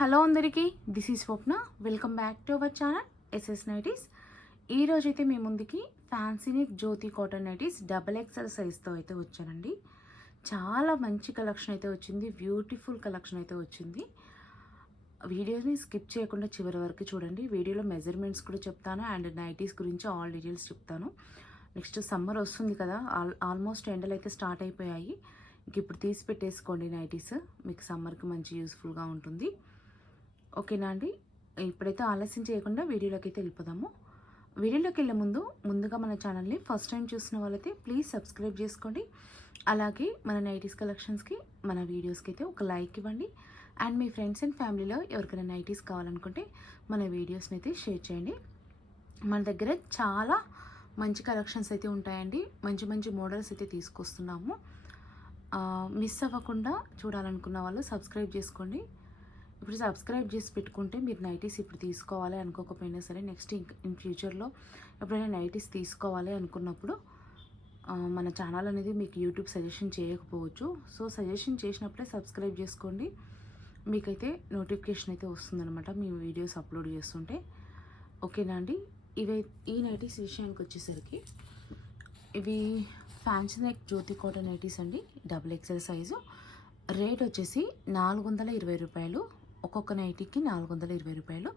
Hello అందరికీ, this is Swapna. Welcome back to our channel SS nighties. ఈరోజైతే మీ ముందుకి fancy neck Jyothi cotton nighties XXL సైజ్తో అయితే వచ్చానండి. చాలా మంచి కలెక్షన్ అయితే వచ్చింది, బ్యూటిఫుల్ కలెక్షన్ అయితే వచ్చింది. వీడియోని స్కిప్ చేయకుండా చివరి వరకు చూడండి. వీడియోలో మెజర్మెంట్స్ కూడా చెప్తాను అండ్ నైటీస్ గురించి ఆల్ డీటెయిల్స్ చెప్తాను. నెక్స్ట్ సమ్మర్ వస్తుంది కదా, ఆల్మోస్ట్ ఎండలు అయితే స్టార్ట్ అయిపోయాయి. ఇప్పుడు తీసి పెట్టేసుకోండి నైటీస్, మీకు సమ్మర్కి మంచి యూస్ఫుల్గా ఉంటుంది. ఓకేనా అండి? ఇప్పుడైతే ఆలస్యం చేయకుండా వీడియోలోకి అయితే వెళ్ళిపోదాము. వీడియోలోకి వెళ్ళే ముందుగా మన ఛానల్ని ఫస్ట్ టైం చూసిన వాళ్ళైతే ప్లీజ్ సబ్స్క్రైబ్ చేసుకోండి. అలాగే మన నైటీస్ కలెక్షన్స్కి, మన వీడియోస్కి అయితే ఒక లైక్ ఇవ్వండి. అండ్ మీ ఫ్రెండ్స్ అండ్ ఫ్యామిలీలో ఎవరికైనా నైటీస్ కావాలనుకుంటే మన వీడియోస్ని అయితే షేర్ చేయండి. మన దగ్గర చాలా మంచి కలెక్షన్స్ అయితే ఉంటాయండి. మంచి మంచి మోడల్స్ అయితే తీసుకొస్తున్నాము. మిస్ అవ్వకుండా చూడాలనుకున్న వాళ్ళు సబ్స్క్రైబ్ చేసుకోండి. ఇప్పుడు సబ్స్క్రైబ్ చేసి పెట్టుకుంటే మీరు నైటీస్ ఇప్పుడు తీసుకోవాలి అనుకోకపోయినా సరే, నెక్స్ట్ ఇన్ ఫ్యూచర్లో ఎప్పుడైనా నైటీస్ తీసుకోవాలి అనుకున్నప్పుడు మన ఛానల్ అనేది మీకు యూట్యూబ్ సజెషన్ చేయకపోవచ్చు. సో సజెషన్ చేసినప్పుడే సబ్స్క్రైబ్ చేసుకోండి, మీకైతే నోటిఫికేషన్ అయితే వస్తుందన్నమాట మీ వీడియోస్ అప్లోడ్ చేస్తుంటే. ఓకేనా అండి? ఈ నైటీస్ విషయానికి వచ్చేసరికి ఇవి fancy neck Jyothi cotton nighties అండి, XXL సైజు. రేట్ వచ్చేసి 420 రూపాయలు. ఒక్కొక్క నైటీకి 420 రూపాయలు.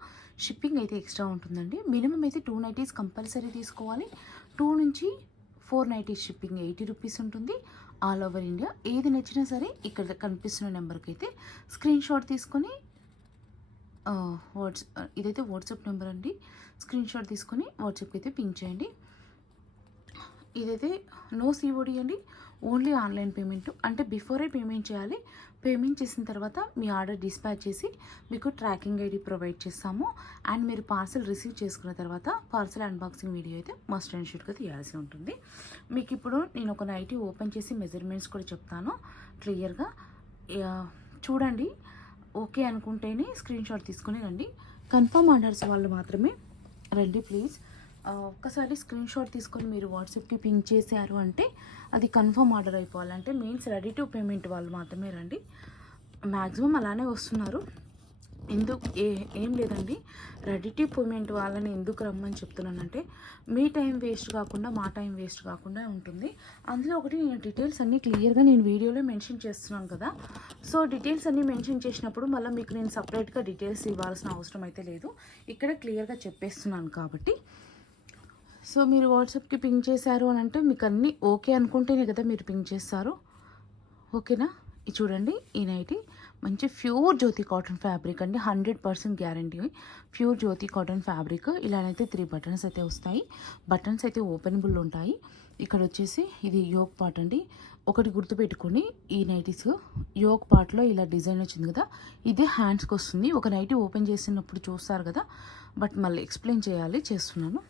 షిప్పింగ్ అయితే ఎక్స్ట్రా ఉంటుందండి. మినిమం అయితే 2 నైటీస్ కంపల్సరీ తీసుకోవాలి. 2 నుంచి 4 నైటీస్ షిప్పింగ్ 80 రూపీస్ ఉంటుంది. All over India. ఏది నచ్చినా సరే ఇక్కడ కనిపిస్తున్న నెంబర్కి అయితే స్క్రీన్ షాట్ తీసుకొని, ఇదైతే వాట్సాప్ నెంబర్ అండి, స్క్రీన్ షాట్ తీసుకొని వాట్సాప్కి అయితే పింక్ చేయండి. ఇదైతే నో సిఓడి అండి, ఓన్లీ ఆన్లైన్ పేమెంట్. అంటే బిఫోరే పేమెంట్ చేయాలి. పేమెంట్ చేసిన తర్వాత మీ ఆర్డర్ డిస్పాచ్ చేసి మీకు ట్రాకింగ్ ఐడి ప్రొవైడ్ చేస్తాము. అండ్ మీరు పార్సల్ రిసీవ్ చేసుకున్న తర్వాత పార్సల్ అన్బాక్సింగ్ వీడియో అయితే మస్ట్ అండ్ షూట్గా తీయాల్సి ఉంటుంది. మీకు ఇప్పుడు నేను ఒక నైటీ ఓపెన్ చేసి మెజర్మెంట్స్ కూడా చెప్తాను క్లియర్గా. చూడండి, ఓకే అనుకుంటేనే స్క్రీన్ షాట్ తీసుకొని రండి. కన్ఫర్మ్ ఆర్డర్స్ వాళ్ళు మాత్రమే రండి ప్లీజ్. ఒక్కసారి స్క్రీన్ షాట్ తీసుకొని మీరు వాట్సాప్కి పింక్ చేశారు అంటే అది కన్ఫర్మ్ ఆర్డర్ అయిపోవాలంటే మీన్స్ రెడీ టు పేమెంట్ వాళ్ళు మాత్రమే రండి. మ్యాక్సిమం అలానే వస్తున్నారు. ఏం లేదండి, రెడీ టు పేమెంట్ వాళ్ళని ఎందుకు రమ్మని చెప్తున్నానంటే మీ టైం వేస్ట్ కాకుండా మా టైం వేస్ట్ కాకుండా ఉంటుంది. అందులో ఒకటి నేను డీటెయిల్స్ అన్నీ క్లియర్గా నేను వీడియోలో మెన్షన్ చేస్తున్నాను కదా. సో డీటెయిల్స్ అన్నీ మెన్షన్ చేసినప్పుడు మళ్ళీ మీకు నేను సపరేట్గా డీటెయిల్స్ ఇవ్వాల్సిన అవసరం అయితే లేదు. ఇక్కడ క్లియర్గా చెప్పేస్తున్నాను కాబట్టి. సో మీరు వాట్సాప్కి పింక్ చేశారు అని అంటే మీకు అన్నీ ఓకే అనుకుంటేనే కదా మీరు పింక్ చేస్తారు. ఓకేనా? ఇది చూడండి, ఈ నైటీ మంచి ప్యూర్ జ్యోతి కాటన్ ఫ్యాబ్రిక్ అండి, 100% గ్యారంటీ ప్యూర్ జ్యోతి కాటన్ ఫ్యాబ్రిక్. ఇలానైతే 3 బటన్స్ అయితే వస్తాయి. బటన్స్ అయితే ఓపెనబుల్ ఉంటాయి. ఇక్కడ వచ్చేసి ఇది యోక్ పార్ట్ అండి. ఒకటి గుర్తుపెట్టుకొని, ఈ నైటీస్ యోక్ పార్ట్లో ఇలా డిజైన్ వచ్చింది కదా, ఇదే హ్యాండ్స్కి వస్తుంది. ఒక నైటీ ఓపెన్ చేసినప్పుడు చూస్తారు కదా, బట్ మళ్ళీ ఎక్స్ప్లెయిన్ చేస్తున్నాను.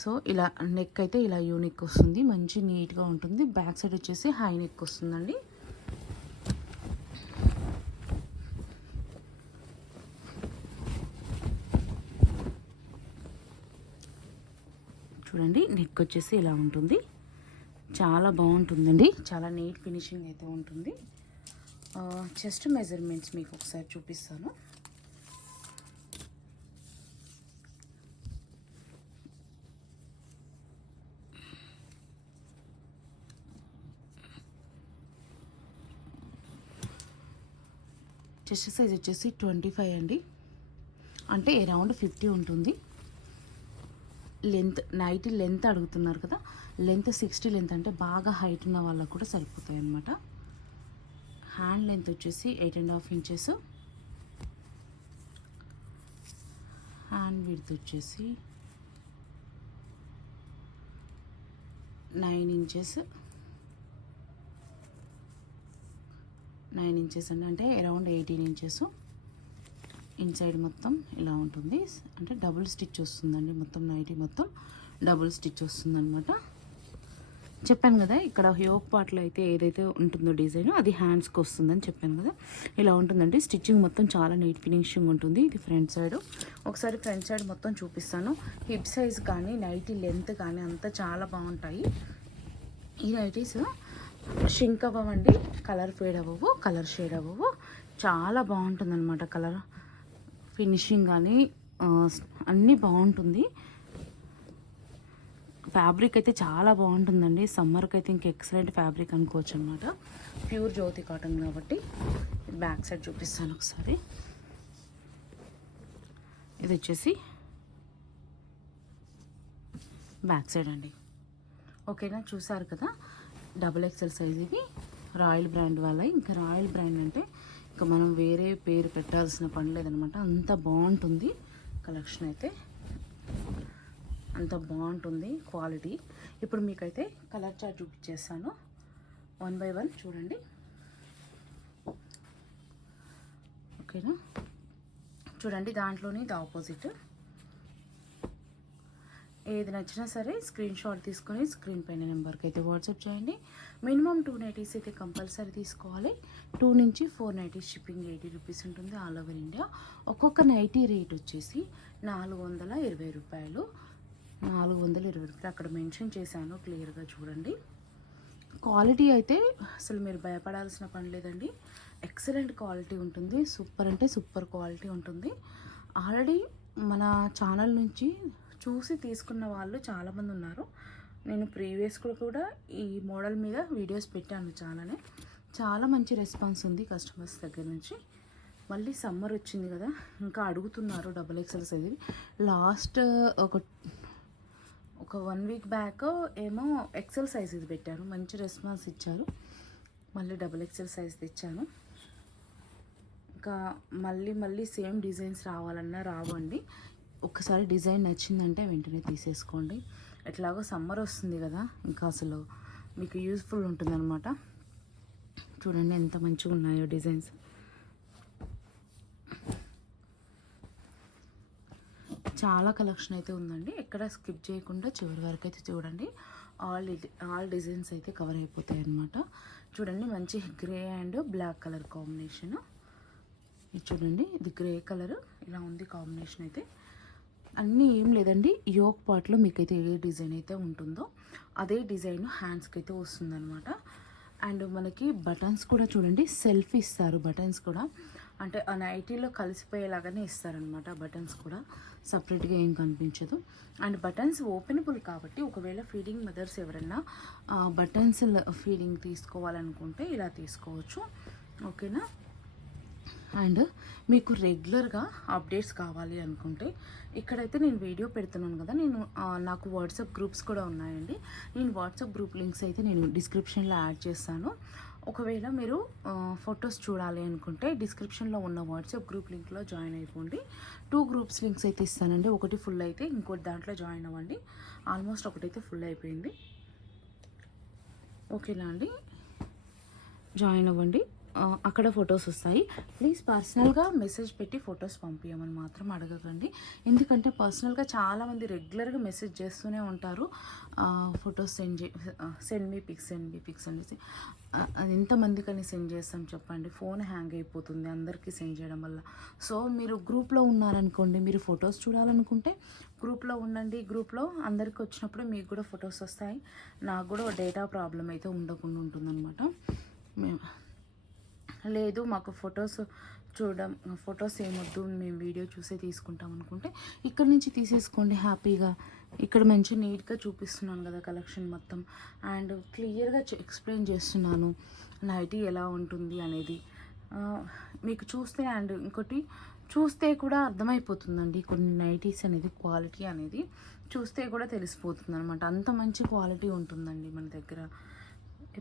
సో ఇలా నెక్ అయితే ఇలా యూనిక్ వస్తుంది, మంచి నీట్గా ఉంటుంది. బ్యాక్ సైడ్ వచ్చేసి హై నెక్ వస్తుందండి. చూడండి, నెక్ వచ్చేసి ఇలా ఉంటుంది. చాలా బాగుంటుందండి, చాలా నీట్ ఫినిషింగ్ అయితే ఉంటుంది. చెస్ట్ మెజర్మెంట్స్ మీకు ఒకసారి చూపిస్తాను. చెస్ట్ సైజ్ వచ్చేసి 25 అండి, అంటే అరౌండ్ 50 ఉంటుంది. లెంత్, నైటీ లెంత్ అడుగుతున్నారు కదా, లెంత్ 60 లెంత్ అంటే బాగా హైట్ ఉన్న వాళ్ళకు కూడా సరిపోతాయి అన్నమాట. హ్యాండ్ లెంత్ వచ్చేసి 8.5 ఇంచెస్. హ్యాండ్ విడ్త్ వచ్చేసి 9 ఇంచెస్. 9 ఇంచెస్ అండి, అంటే అరౌండ్ 18 ఇంచెస్. ఇన్సైడ్ మొత్తం ఇలా ఉంటుంది, అంటే డబుల్ స్టిచ్ వస్తుందండి. మొత్తం నైటీ మొత్తం డబుల్ స్టిచ్ వస్తుందన్నమాట. చెప్పాను కదా, ఇక్కడ యోక్ పార్ట్లో అయితే ఏదైతే ఉంటుందో డిజైన్ అది హ్యాండ్స్కి వస్తుందని చెప్పాను కదా. ఇలా ఉంటుందండి. స్టిచ్చింగ్ మొత్తం చాలా నీట్ ఫినిషింగ్ ఉంటుంది. ఇది ఫ్రంట్ సైడ్. ఒకసారి ఫ్రంట్ సైడ్ మొత్తం చూపిస్తాను. హిప్ సైజ్ కానీ నైటీ లెంత్ కానీ అంతా చాలా బాగుంటాయి. ఈ నైటీస్ షింక్ అవ్వండి, కలర్ ఫేడ్ అవ్వవు, కలర్ షేడ్ అవ్వవు. చాలా బాగుంటుందన్నమాట. ఫినిషింగ్ కానీ అన్నీ బాగుంటుంది. ఫ్యాబ్రిక్ అయితే చాలా బాగుంటుందండి. సమ్మర్కి అయితే ఇంక ఎక్సలెంట్ ఫ్యాబ్రిక్ అనుకోవచ్చు అనమాట. ప్యూర్ జ్యోతి కాటన్ కాబట్టి. బ్యాక్ సైడ్ చూపిస్తాను ఒకసారి. ఇది వచ్చేసి బ్యాక్ సైడ్ అండి. ఓకేనా, చూసారు కదా, XXL సైజ్ ఇది. రాయల్ బ్రాండ్ వాళ్ళ. ఇంకా రాయల్ బ్రాండ్ అంటే ఇంకా మనం వేరే పేరు పెట్టాల్సిన పని లేదనమాట. అంత బాగుంటుంది కలెక్షన్ అయితే, అంత బాగుంటుంది క్వాలిటీ. ఇప్పుడు మీకైతే కలర్ చార్ట్ చూపించేస్తాను 1 by 1 చూడండి. ఓకేనా, చూడండి, దాంట్లోనే ఇది ఆపోజిట్. ఏది నచ్చినా సరే స్క్రీన్ షాట్ తీసుకొని స్క్రీన్ పైన నెంబర్కి అయితే వాట్సాప్ చేయండి. మినిమం 2 నైటీస్ అయితే కంపల్సరీ తీసుకోవాలి. 2 నుంచి 4 నైటీస్ షిప్పింగ్ 80 రూపీస్ ఉంటుంది ఆల్ ఓవర్ ఇండియా. ఒక్కొక్క నైటీ రేట్ వచ్చేసి 420 రూపాయలు. 420 రూపాయలు అక్కడ మెన్షన్ చేశాను, క్లియర్గా చూడండి. క్వాలిటీ అయితే అసలు మీరు భయపడాల్సిన పని లేదండి. ఎక్సలెంట్ క్వాలిటీ ఉంటుంది. సూపర్ అంటే సూపర్ క్వాలిటీ ఉంటుంది. ఆల్రెడీ మన ఛానల్ నుంచి చూసి తీసుకున్న వాళ్ళు చాలామంది ఉన్నారు. నేను ప్రీవియస్గా కూడా ఈ మోడల్ మీద వీడియోస్ పెట్టాను చాలానే. చాలా మంచి రెస్పాన్స్ ఉంది కస్టమర్స్ దగ్గర నుంచి. మళ్ళీ సమ్మర్ వచ్చింది కదా, ఇంకా అడుగుతున్నారు XXL సైజ్. లాస్ట్ ఒక 1 వీక్ బ్యాక్ ఏమో XL సైజ్ ఇది పెట్టాను, మంచి రెస్పాన్స్ ఇచ్చారు. మళ్ళీ XXL సైజ్ తెచ్చాను. ఇంకా మళ్ళీ సేమ్ డిజైన్స్ రావాలన్నా రావండి. ఒక్కసారి డిజైన్ నచ్చిందంటే వెంటనే తీసేసుకోండి. ఎట్లాగో సమ్మర్ వస్తుంది కదా, ఇంకా అసలు మీకు యూస్ఫుల్ ఉంటుందన్నమాట. చూడండి ఎంత మంచిగా ఉన్నాయో డిజైన్స్. చాలా కలెక్షన్ అయితే ఉందండి. ఎక్కడ స్కిప్ చేయకుండా చివరి వరకు అయితే చూడండి. ఆల్ డిజైన్స్ అయితే కవర్ అయిపోతాయి అన్నమాట. చూడండి, మంచి grey and black colour combination. ఇది చూడండి, ఇది గ్రే కలర్ ఇలా ఉంది కాంబినేషన్ అయితే. అన్నీ ఏం లేదండి, యోక్ పార్ట్లో మీకైతే ఏ డిజైన్ అయితే ఉంటుందో అదే డిజైన్ హ్యాండ్స్కి అయితే వస్తుందన్నమాట. అండ్ మనకి బటన్స్ కూడా చూడండి సెల్ఫ్ ఇస్తారు. బటన్స్ కూడా అంటే ఆ నైటీలో కలిసిపోయేలాగానే ఇస్తారనమాట. బటన్స్ కూడా సపరేట్గా ఏం కనిపించదు. అండ్ బటన్స్ ఓపెనబుల్ కాబట్టి ఒకవేళ ఫీడింగ్ మదర్స్ ఎవరన్నా బటన్స్ ఫీడింగ్ తీసుకోవాలనుకుంటే ఇలా తీసుకోవచ్చు. ఓకేనా. అండ్ మీకు రెగ్యులర్గా అప్డేట్స్ కావాలి అనుకుంటే ఇక్కడైతే నేను వీడియో పెడుతున్నాను కదా, నాకు వాట్సాప్ గ్రూప్స్ కూడా ఉన్నాయండి. నేను వాట్సాప్ గ్రూప్ లింక్స్ అయితే నేను డిస్క్రిప్షన్లో యాడ్ చేస్తాను. ఒకవేళ మీరు ఫొటోస్ చూడాలి అనుకుంటే డిస్క్రిప్షన్లో ఉన్న వాట్సాప్ గ్రూప్ లింక్లో జాయిన్ అయిపోండి. 2 గ్రూప్స్ లింక్స్ అయితే ఇస్తానండి. ఒకటి ఫుల్ అయితే ఇంకోటి దాంట్లో జాయిన్ అవ్వండి. ఆల్మోస్ట్ ఒకటైతే ఫుల్ అయిపోయింది. ఓకేనా అండి, జాయిన్ అవ్వండి. అక్కడ ఫొటోస్ వస్తాయి. ప్లీజ్ పర్సనల్గా మెసేజ్ పెట్టి ఫొటోస్ పంపించమని మాత్రం అడగకండి. ఎందుకంటే పర్సనల్గా చాలామంది రెగ్యులర్గా మెసేజ్ చేస్తూనే ఉంటారు. ఫొటోస్ సెండ్ మీ పిక్స్ అనేసి. అది ఎంతమందికని సెండ్ చేస్తాం చెప్పండి. ఫోన్ హ్యాంగ్ అయిపోతుంది అందరికీ సెండ్ చేయడం వల్ల. సో మీరు గ్రూప్లో ఉన్నారనుకోండి, మీరు ఫొటోస్ చూడాలనుకుంటే గ్రూప్లో ఉండండి. గ్రూప్లో అందరికి వచ్చినప్పుడు మీకు కూడా ఫొటోస్ వస్తాయి. నాకు కూడా డేటా ప్రాబ్లం అయితే ఉండకుండా ఉంటుందన్నమాట. లేదు మాకు ఫొటోస్ ఏమొద్దు, మేము వీడియో చూసే తీసుకుంటాం అనుకుంటే ఇక్కడ నుంచి తీసేసుకోండి హ్యాపీగా. ఇక్కడ మంచిగా నీట్గా చూపిస్తున్నాను కదా కలెక్షన్ మొత్తం. అండ్ క్లియర్గా ఎక్స్ప్లెయిన్ చేస్తున్నాను నైటీ ఎలా ఉంటుంది అనేది మీకు చూస్తే. అండ్ ఇంకోటి చూస్తే కూడా అర్థమైపోతుందండి కొన్ని నైటీస్ అనేది క్వాలిటీ అనేది చూస్తే కూడా తెలిసిపోతుంది అనమాట. అంత మంచి క్వాలిటీ ఉంటుందండి మన దగ్గర.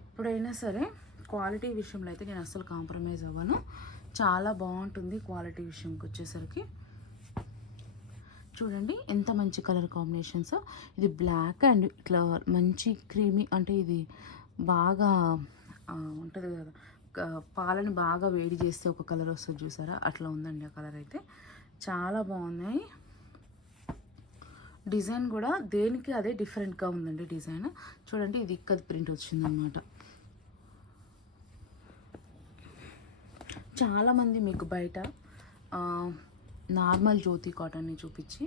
ఎప్పుడైనా సరే క్వాలిటీ విషయంలో అయితే నేను అస్సలు కాంప్రమైజ్ అవ్వను. చాలా బాగుంటుంది క్వాలిటీ విషయంకి వచ్చేసరికి. చూడండి ఎంత మంచి కలర్ కాంబినేషన్స్. ఇది బ్లాక్ అండ్ ఇట్లా మంచి క్రీమీ, అంటే ఇది బాగా ఉంటుంది కదా, పాలని బాగా వేడి చేస్తే ఒక కలర్ వస్తుంది చూసారా, అట్లా ఉందండి ఆ కలర్ అయితే. చాలా బాగున్నాయి. డిజైన్ కూడా దేనికి అదే డిఫరెంట్గా ఉందండి డిజైన్. చూడండి, ఇది ఇక్కత్ ప్రింట్ వచ్చిందనమాట. చాలామంది మీకు బయట నార్మల్ జ్యోతి కాటన్ని చూపించి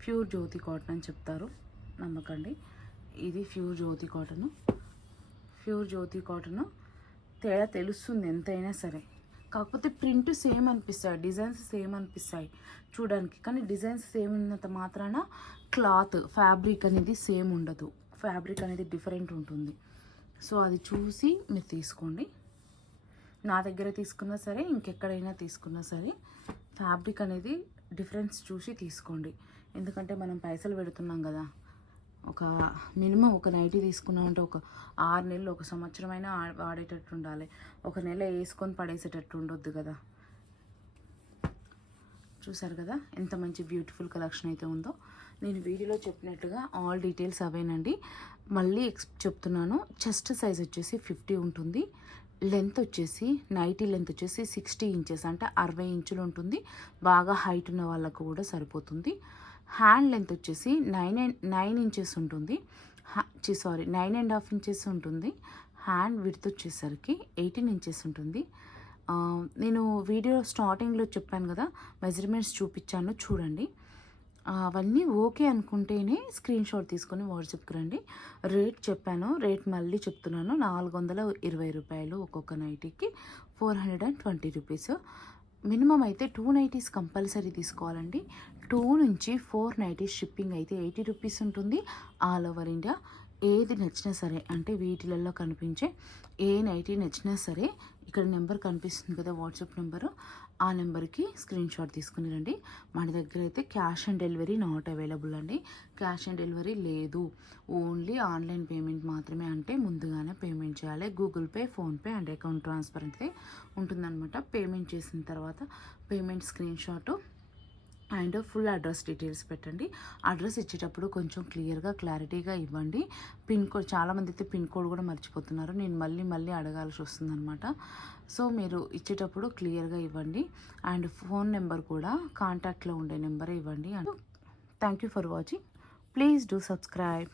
ప్యూర్ జ్యోతి కాటన్ అని చెప్తారు, నమ్మకండి. ఇది ప్యూర్ జ్యోతి కాటన్. ప్యూర్ జ్యోతి కాటన్ తేడా తెలుస్తుంది ఎంతైనా సరే. కాకపోతే ప్రింట్ సేమ్ అనిపిస్తాయి, డిజైన్స్ సేమ్ అనిపిస్తాయి చూడడానికి. కానీ డిజైన్స్ సేమ్ ఉన్నంత మాత్రాన క్లాత్ ఫ్యాబ్రిక్ అనేది సేమ్ ఉండదు, ఫ్యాబ్రిక్ అనేది డిఫరెంట్ ఉంటుంది. సో అది చూసి మీరు తీసుకోండి. నా దగ్గర తీసుకున్నా సరే, ఇంకెక్కడైనా తీసుకున్నా సరే ఫ్యాబ్రిక్ అనేది డిఫరెన్స్ చూసి తీసుకోండి. ఎందుకంటే మనం పైసలు పెడుతున్నాం కదా. ఒక మినిమం ఒక నైటీ తీసుకున్నామంటే ఒక 6 నెలలు, ఒక సంవత్సరమైనా వాడేటట్టు ఉండాలి. ఒక నెల వేసుకొని పడేసేటట్టు ఉండొద్దు కదా. చూసారు కదా ఎంత మంచి బ్యూటిఫుల్ కలెక్షన్ అయితే ఉందో. నేను వీడియోలో చెప్పినట్టుగా ఆల్ డీటెయిల్స్ అవేనండి. మళ్ళీ చెప్తున్నాను, చెస్ట్ సైజ్ వచ్చేసి 50 ఉంటుంది. లెంత్ వచ్చేసి నైటీ లెంత్ వచ్చేసి 60 ఇంచెస్, అంటే 60 ఇంచులు ఉంటుంది. బాగా హైట్ ఉన్న వాళ్ళకు కూడా సరిపోతుంది. హ్యాండ్ లెంత్ వచ్చేసి 9 ఇంచెస్ ఉంటుంది. 9.5 ఇంచెస్ ఉంటుంది. హ్యాండ్ విడ్త్ వచ్చేసరికి 18 ఇంచెస్ ఉంటుంది. నేను వీడియో స్టార్టింగ్లో చెప్పాను కదా, మెజర్మెంట్స్ చూపించాను చూడండి. అవన్నీ ఓకే అనుకుంటేనే స్క్రీన్ షాట్ తీసుకొని వాట్సాప్కి రండి. రేట్ చెప్పాను, రేట్ మళ్ళీ చెప్తున్నాను. 420 రూపాయలు ఒక్కొక్క నైటీకి, 420 రూపీస్. మినిమం అయితే 2 నైటీస్ కంపల్సరీ తీసుకోవాలండి. 2 నుంచి 4 నైటీస్ షిప్పింగ్ అయితే 80 రూపీస్ ఉంటుంది. All over India. ఏది నచ్చినా సరే, అంటే వీటిలలో కనిపించే ఏ నైటీ నచ్చినా సరే, ఇక్కడ నెంబర్ కనిపిస్తుంది కదా వాట్సాప్ నెంబరు, ఆ నెంబర్కి స్క్రీన్ షాట్ తీసుకుని రండి. మన దగ్గర అయితే cash on delivery not available అండి. క్యాష్ ఆన్ డెలివరీ లేదు, ఓన్లీ ఆన్లైన్ పేమెంట్ మాత్రమే. అంటే ముందుగానే పేమెంట్ చేయాలి. Google pay, PhonePe and account transfer అయితే ఉంటుందన్నమాట. పేమెంట్ చేసిన తర్వాత payment screen shot and full address details పెట్టండి. అడ్రస్ ఇచ్చేటప్పుడు కొంచెం క్లారిటీగా ఇవ్వండి. పిన్ కోడ్, చాలామంది అయితే పిన్ కోడ్ కూడా మర్చిపోతున్నారు. నేను మళ్ళీ అడగాల్సి వస్తుందన్నమాట. సో మీరు ఇచ్చేటప్పుడు క్లియర్గా ఇవ్వండి. అండ్ ఫోన్ నెంబర్ కూడా కాంటాక్ట్లో ఉండే నెంబరే ఇవ్వండి. And thank you for watching. Please do subscribe.